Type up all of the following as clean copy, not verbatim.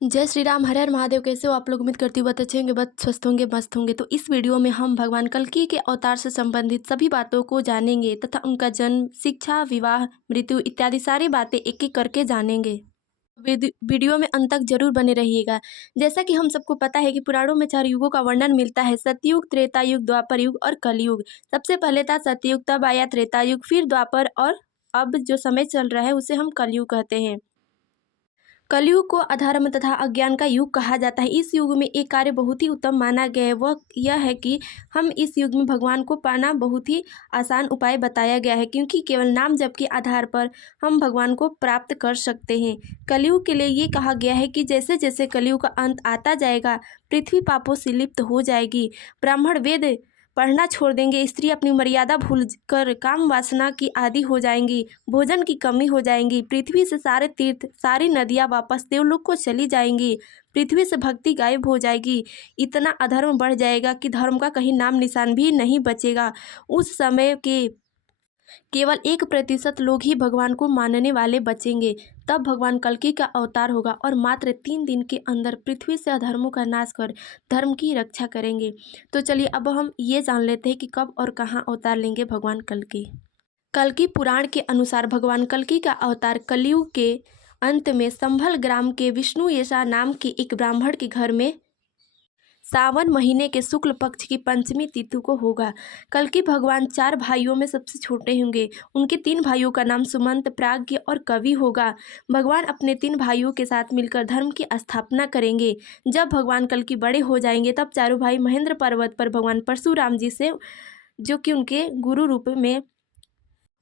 जय श्री राम, हर हर महादेव। कैसे हो आप लोग? उम्मीद करती हूँ बहुत अच्छे होंगे, बहुत स्वस्थ होंगे, मस्त होंगे। तो इस वीडियो में हम भगवान कल्कि के अवतार से संबंधित सभी बातों को जानेंगे तथा उनका जन्म, शिक्षा, विवाह, मृत्यु इत्यादि सारी बातें एक एक करके जानेंगे। वीडियो में अंत तक जरूर बने रहिएगा। जैसा कि हम सबको पता है कि पुराणों में 4 युगों का वर्णन मिलता है: सतयुग, त्रेता युग, द्वापर युग और कलयुग। सबसे पहले था सतयुग, तब आया त्रेता युग, फिर द्वापर और अब जो समय चल रहा है उसे हम कलयुग कहते हैं। कलयुग को अधर्म तथा अज्ञान का युग कहा जाता है। इस युग में एक कार्य बहुत ही उत्तम माना गया है, वह यह है कि हम इस युग में भगवान को पाना बहुत ही आसान उपाय बताया गया है, क्योंकि केवल नाम जप के आधार पर हम भगवान को प्राप्त कर सकते हैं। कलयुग के लिए ये कहा गया है कि जैसे जैसे कलयुग का अंत आता जाएगा, पृथ्वी पापों से लिप्त हो जाएगी, ब्राह्मण वेद पढ़ना छोड़ देंगे, स्त्री अपनी मर्यादा भूल कर काम वासना की आदी हो जाएंगी, भोजन की कमी हो जाएंगी, पृथ्वी से सारे तीर्थ, सारी नदियाँ वापस देवलोक को चली जाएंगी, पृथ्वी से भक्ति गायब हो जाएगी, इतना अधर्म बढ़ जाएगा कि धर्म का कहीं नाम निशान भी नहीं बचेगा। उस समय के केवल 1% लोग ही भगवान को मानने वाले बचेंगे। तब भगवान कल्कि का अवतार होगा और मात्र 3 दिन के अंदर पृथ्वी से अधर्मों का नाश कर धर्म की रक्षा करेंगे। तो चलिए अब हम ये जान लेते हैं कि कब और कहाँ अवतार लेंगे भगवान कल्कि। कल्कि पुराण के अनुसार भगवान कल्कि का अवतार कलयुग के अंत में संभल ग्राम के विष्णु यशा नाम के एक ब्राह्मण के घर में सावन महीने के शुक्ल पक्ष की पंचमी तिथि को होगा। कल्कि भगवान 4 भाइयों में सबसे छोटे होंगे। उनके 3 भाइयों का नाम सुमंत, प्राज्ञ और कवि होगा। भगवान अपने 3 भाइयों के साथ मिलकर धर्म की स्थापना करेंगे। जब भगवान कल्कि बड़े हो जाएंगे तब चारों भाई महेंद्र पर्वत पर भगवान परशुराम जी से, जो कि उनके गुरु रूप में,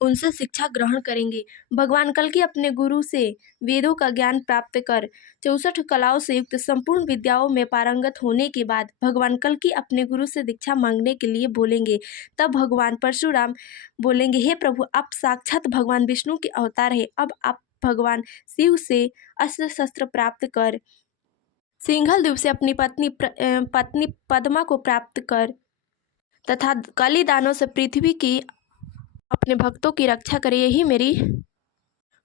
उनसे शिक्षा ग्रहण करेंगे। भगवान कल्कि अपने गुरु से वेदों का ज्ञान प्राप्त कर 64 कलाओं से युक्त संपूर्ण विद्याओं में पारंगत होने के बाद भगवान कल्कि अपने गुरु से दीक्षा मांगने के लिए बोलेंगे। तब भगवान परशुराम बोलेंगे, हे प्रभु, आप साक्षात भगवान विष्णु के अवतार है। अब आप भगवान शिव से अस्त्र शस्त्र प्राप्त कर सिंघल द्वीप से अपनी पत्नी पद्मा को प्राप्त कर तथा कली दानों से पृथ्वी की अपने भक्तों की रक्षा करे, यही मेरी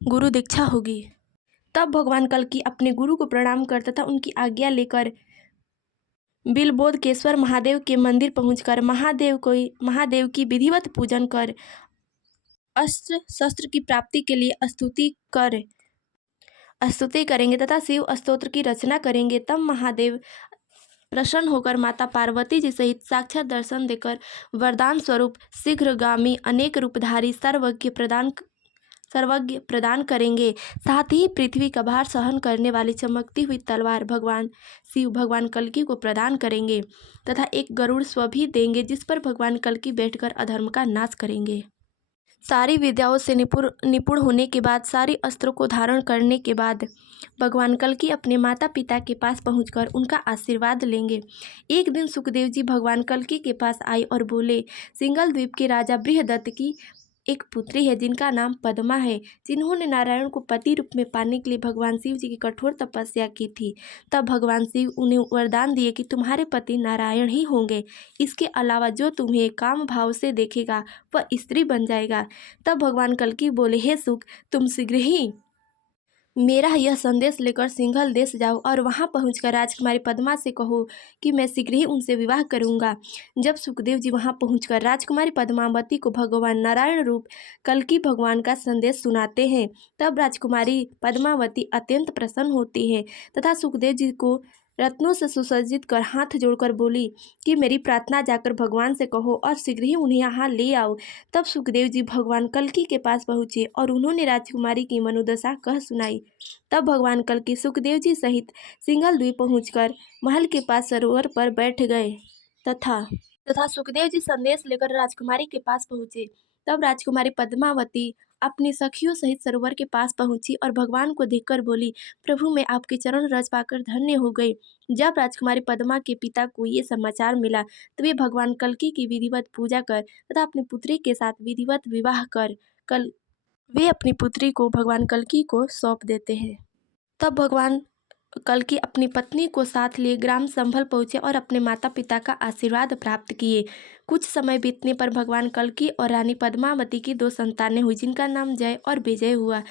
गुरु दीक्षा होगी। तब भगवान कल्कि अपने गुरु को प्रणाम कर तथा उनकी आज्ञा लेकर बिलबोधकेश्वर महादेव के मंदिर पहुंचकर महादेव की विधिवत पूजन कर अस्त्र शस्त्र की प्राप्ति के लिए स्तुति करेंगे तथा शिव स्तोत्र की रचना करेंगे। तब महादेव प्रसन्न होकर माता पार्वती जी सहित साक्षात दर्शन देकर वरदान स्वरूप शीघ्रगामी अनेक रूपधारी सर्वज्ञ प्रदान करेंगे। साथ ही पृथ्वी का भार सहन करने वाली चमकती हुई तलवार भगवान शिव भगवान कल्कि को प्रदान करेंगे तथा एक गरुड़ स्व भी देंगे, जिस पर भगवान कल्कि बैठकर अधर्म का नाश करेंगे। सारी विद्याओं से निपुण होने के बाद, सारी अस्त्रों को धारण करने के बाद भगवान कल्कि अपने माता पिता के पास पहुंचकर उनका आशीर्वाद लेंगे। एक दिन सुखदेव जी भगवान कल्कि के पास आए और बोले, सिंघल द्वीप के राजा बृहदत्त की एक पुत्री है जिनका नाम पद्मा है, जिन्होंने नारायण को पति रूप में पाने के लिए भगवान शिव जी की कठोर तपस्या की थी। तब भगवान शिव उन्हें वरदान दिए कि तुम्हारे पति नारायण ही होंगे, इसके अलावा जो तुम्हें काम भाव से देखेगा वह स्त्री बन जाएगा। तब भगवान कल्कि बोले, हे सुख, तुम शीघ्र ही मेरा यह संदेश लेकर सिंघल देश जाओ और वहां पहुंचकर राजकुमारी पद्मा से कहो कि मैं शीघ्र ही उनसे विवाह करूंगा। जब सुखदेव जी वहां पहुंचकर राजकुमारी पद्मावती को भगवान नारायण रूप कल्कि भगवान का संदेश सुनाते हैं, तब राजकुमारी पद्मावती अत्यंत प्रसन्न होती है तथा सुखदेव जी को रत्नों से सुसज्जित कर हाथ जोड़कर बोली कि मेरी प्रार्थना जाकर भगवान से कहो और शीघ्र ही उन्हें यहाँ ले आओ। तब सुखदेव जी भगवान कल्कि के पास पहुँचे और उन्होंने राजकुमारी की मनोदशा कह सुनाई। तब भगवान कल्कि सुखदेव जी सहित सिंघल द्वीप पहुंचकर महल के पास सरोवर पर बैठ गए तथा सुखदेव जी संदेश लेकर राजकुमारी के पास पहुंचे। तब राजकुमारी पद्मावती अपनी सखियों सहित सरोवर के पास पहुंची और भगवान को देखकर बोली, प्रभु, मैं आपके चरण रज पाकर धन्य हो गई। जब राजकुमारी पद्मा के पिता को ये समाचार मिला तो वे भगवान कल्कि की विधिवत पूजा कर तथा अपनी पुत्री के साथ विधिवत विवाह कर वे अपनी पुत्री को भगवान कल्कि को सौंप देते हैं। तब भगवान कल्कि अपनी पत्नी को साथ लिए ग्राम संभल पहुंचे और अपने माता पिता का आशीर्वाद प्राप्त किए। कुछ समय बीतने पर भगवान कल्कि और रानी पद्मावती की 2 संतानें हुई, जिनका नाम जय और विजय हुआ।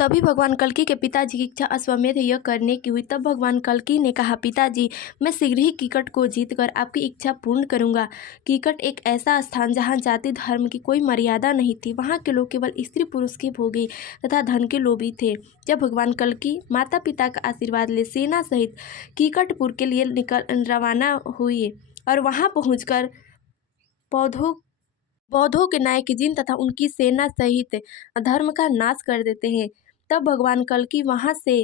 तभी भगवान कल्कि के पिताजी की इच्छा अश्वमेध यज्ञ करने की हुई। तब भगवान कल्कि ने कहा, पिताजी, मैं शीघ्र ही कीकट को जीतकर आपकी इच्छा पूर्ण करूंगा। कीकट एक ऐसा स्थान जहाँ जाति धर्म की कोई मर्यादा नहीं थी। वहाँ के लोग केवल स्त्री पुरुष के भोगी तथा धन के लोभी थे। जब भगवान कल्कि माता पिता का आशीर्वाद ले सेना सहित कीकटपुर के लिए रवाना हुए और वहाँ पहुँचकर बौद्धों के नायक जिन तथा उनकी सेना सहित धर्म का नाश कर देते हैं। तब भगवान कल्कि वहां से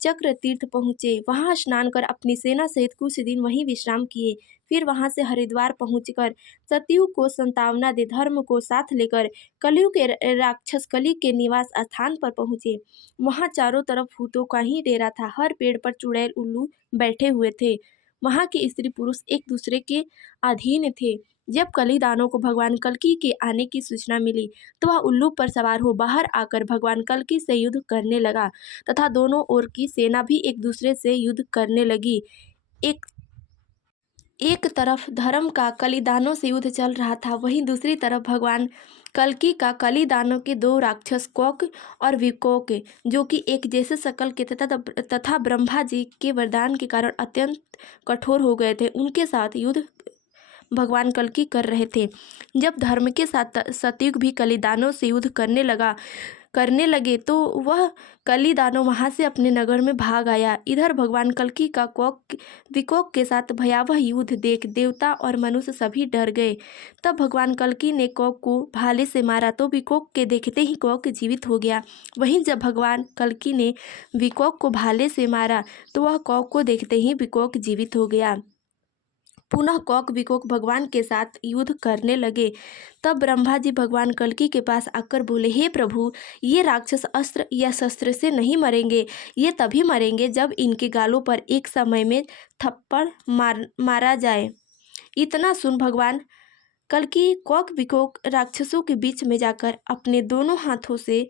चक्र तीर्थ पहुँचे। वहां स्नान कर अपनी सेना सहित कुछ दिन वहीं विश्राम किए। फिर वहां से हरिद्वार पहुंचकर सतयुग को संतावना दे धर्म को साथ लेकर कलयुग के राक्षस कलि के निवास स्थान पर पहुंचे। वहां चारों तरफ भूतों का ही डेरा था। हर पेड़ पर चुड़ैल उल्लू बैठे हुए थे। वहां के स्त्री पुरुष एक दूसरे के अधीन थे। जब कलिदानों को भगवान कल्कि के आने की सूचना मिली तो वह उल्लू पर सवार हो बाहर आकर भगवान कल्कि से युद्ध करने लगा तथा दोनों ओर की सेना भी एक दूसरे से युद्ध करने लगी। एक तरफ धर्म का कलिदानों से युद्ध चल रहा था, वहीं दूसरी तरफ भगवान कल्कि का कलिदानों के दो राक्षस कौक और विकोक, जो कि एक जैसे शकल के तथा ब्रह्मा जी के वरदान के कारण अत्यंत कठोर हो गए थे, उनके साथ युद्ध भगवान कल्कि कर रहे थे। जब धर्म के साथ सतयुग भी कलिदानों से युद्ध करने लगे तो वह कलिदानों वहां से अपने नगर में भाग आया। इधर भगवान कल्कि का विकोक के साथ भयावह युद्ध देख देवता और मनुष्य सभी डर गए। तब भगवान कल्कि ने कौक को भाले से मारा तो विकोक के देखते ही कौक जीवित हो गया। वहीं जब भगवान कल्कि ने विकोक को भाले से मारा तो वह कौक को देखते ही विकोक जीवित हो गया। पुनः कौक विकोक भगवान के साथ युद्ध करने लगे। तब ब्रह्मा जी भगवान कल्कि के पास आकर बोले, हे प्रभु, ये राक्षस अस्त्र या शस्त्र से नहीं मरेंगे। ये तभी मरेंगे जब इनके गालों पर एक समय में थप्पड़ मारा जाए। इतना सुन भगवान कल्कि कौक विकोक राक्षसों के बीच में जाकर अपने दोनों हाथों से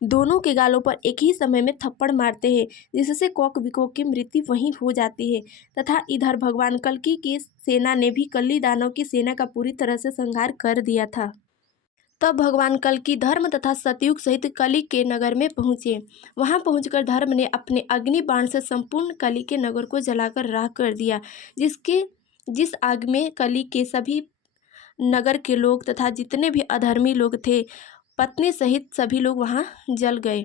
दोनों के गालों पर एक ही समय में थप्पड़ मारते हैं, जिससे कौक विकोक की मृत्यु वहीं हो जाती है। तथा इधर भगवान कल्कि की सेना ने भी कलिदानों की सेना का पूरी तरह से संहार कर दिया था। तब भगवान कल्कि धर्म तथा सतयुग सहित कलि के नगर में पहुँचे। वहां पहुंचकर धर्म ने अपने अग्नि बाण से संपूर्ण कलि के नगर को जलाकर राख कर दिया। जिस आग में कलि के सभी नगर के लोग तथा जितने भी अधर्मी लोग थे, पत्नी सहित सभी लोग वहां जल गए।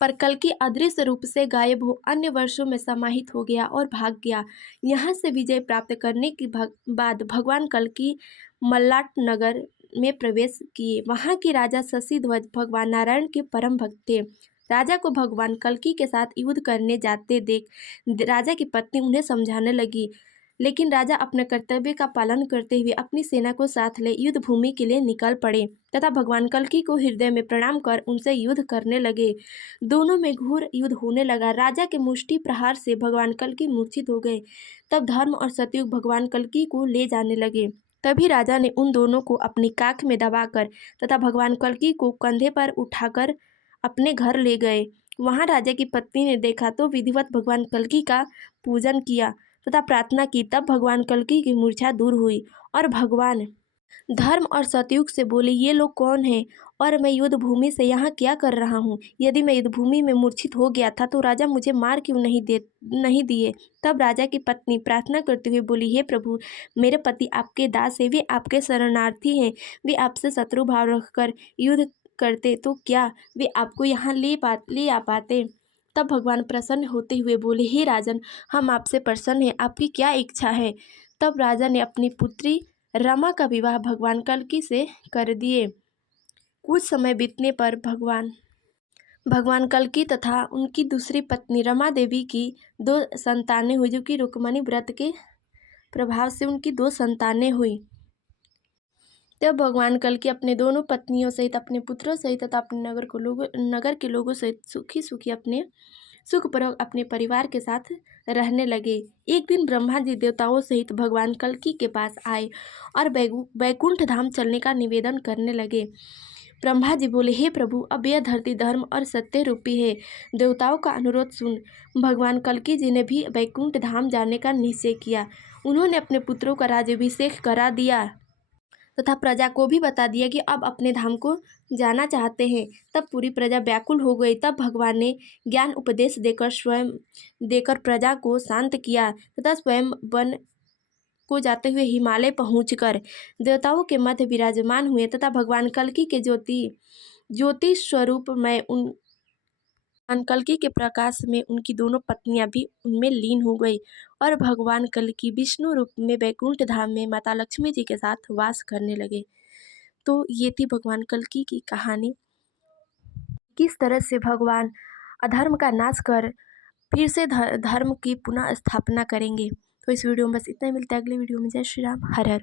पर कल्कि अदृश्य रूप से गायब हो अन्य वर्षों में समाहित हो गया और भाग गया। यहाँ से विजय प्राप्त करने के बाद भगवान कल्कि मल्लाट नगर में प्रवेश किए। वहाँ के राजा शशिध्वज भगवान नारायण के परम भक्त थे। राजा को भगवान कल्कि के साथ युद्ध करने जाते देख राजा की पत्नी उन्हें समझाने लगी, लेकिन राजा अपने कर्तव्य का पालन करते हुए अपनी सेना को साथ ले युद्ध भूमि के लिए निकल पड़े तथा भगवान कल्कि को हृदय में प्रणाम कर उनसे युद्ध करने लगे। दोनों में घोर युद्ध होने लगा। राजा के मुष्टि प्रहार से भगवान कल्कि मूर्छित हो गए। तब धर्म और सतयुग भगवान कल्कि को ले जाने लगे। तभी राजा ने उन दोनों को अपनी काख में दबाकर तथा भगवान कल्कि को कंधे पर उठाकर अपने घर ले गए। वहां राजा की पत्नी ने देखा तो विधिवत भगवान कल्कि का पूजन किया तथा प्रार्थना की। तब भगवान कल्कि की मूर्छा दूर हुई और भगवान धर्म और सतयुग से बोले, ये लोग कौन हैं और मैं युद्ध भूमि से यहाँ क्या कर रहा हूँ? यदि मैं युद्ध भूमि में मूर्छित हो गया था तो राजा मुझे मार क्यों नहीं दिए? तब राजा की पत्नी प्रार्थना करते हुए बोली, हे प्रभु, मेरे पति आपके दास है, वे आपके शरणार्थी हैं। वे आपसे शत्रु भाव रखकर युद्ध करते तो क्या वे आपको यहाँ ले आ पाते? तब भगवान प्रसन्न होते हुए बोले, हे राजन, हम आपसे प्रसन्न हैं, आपकी क्या इच्छा है? तब राजा ने अपनी पुत्री रमा का विवाह भगवान कल्कि से कर दिए। कुछ समय बीतने पर भगवान कल्कि तथा उनकी दूसरी पत्नी रमा देवी की 2 संतानें हुई, जो कि रुक्मणी व्रत के प्रभाव से उनकी 2 संतानें हुई। तब भगवान कल्कि अपने दोनों पत्नियों सहित अपने पुत्रों सहित तथा अपने नगर के लोगों सहित सुखी अपने सुखपूर्वक अपने परिवार के साथ रहने लगे। एक दिन ब्रह्मा जी देवताओं सहित भगवान कल्कि के पास आए और वैकुंठ धाम चलने का निवेदन करने लगे। ब्रह्मा जी बोले, हे प्रभु, अब यह धरती धर्म और सत्य रूपी है। देवताओं का अनुरोध सुन। भगवान कल्कि जी ने भी वैकुंठ धाम जाने का निश्चय किया। उन्होंने अपने पुत्रों का राज्याभिषेक करा दिया तथा प्रजा को भी बता दिया कि अब अपने धाम को जाना चाहते हैं। तब पूरी प्रजा व्याकुल हो गई। तब भगवान ने ज्ञान उपदेश देकर प्रजा को शांत किया तथा स्वयं वन को जाते हुए हिमालय पहुंचकर देवताओं के मध्य विराजमान हुए तथा भगवान कल्कि के ज्योति स्वरूप में भगवान कल्कि के प्रकाश में उनकी दोनों पत्नियां भी उनमें लीन हो गई और भगवान कल्कि विष्णु रूप में वैकुंठ धाम में माता लक्ष्मी जी के साथ वास करने लगे। तो ये थी भगवान कल्कि की कहानी, किस तरह से भगवान अधर्म का नाश कर फिर से धर्म की पुनः स्थापना करेंगे। तो इस वीडियो में बस इतना ही, मिलता है अगले वीडियो में। जय श्री राम, हर हर।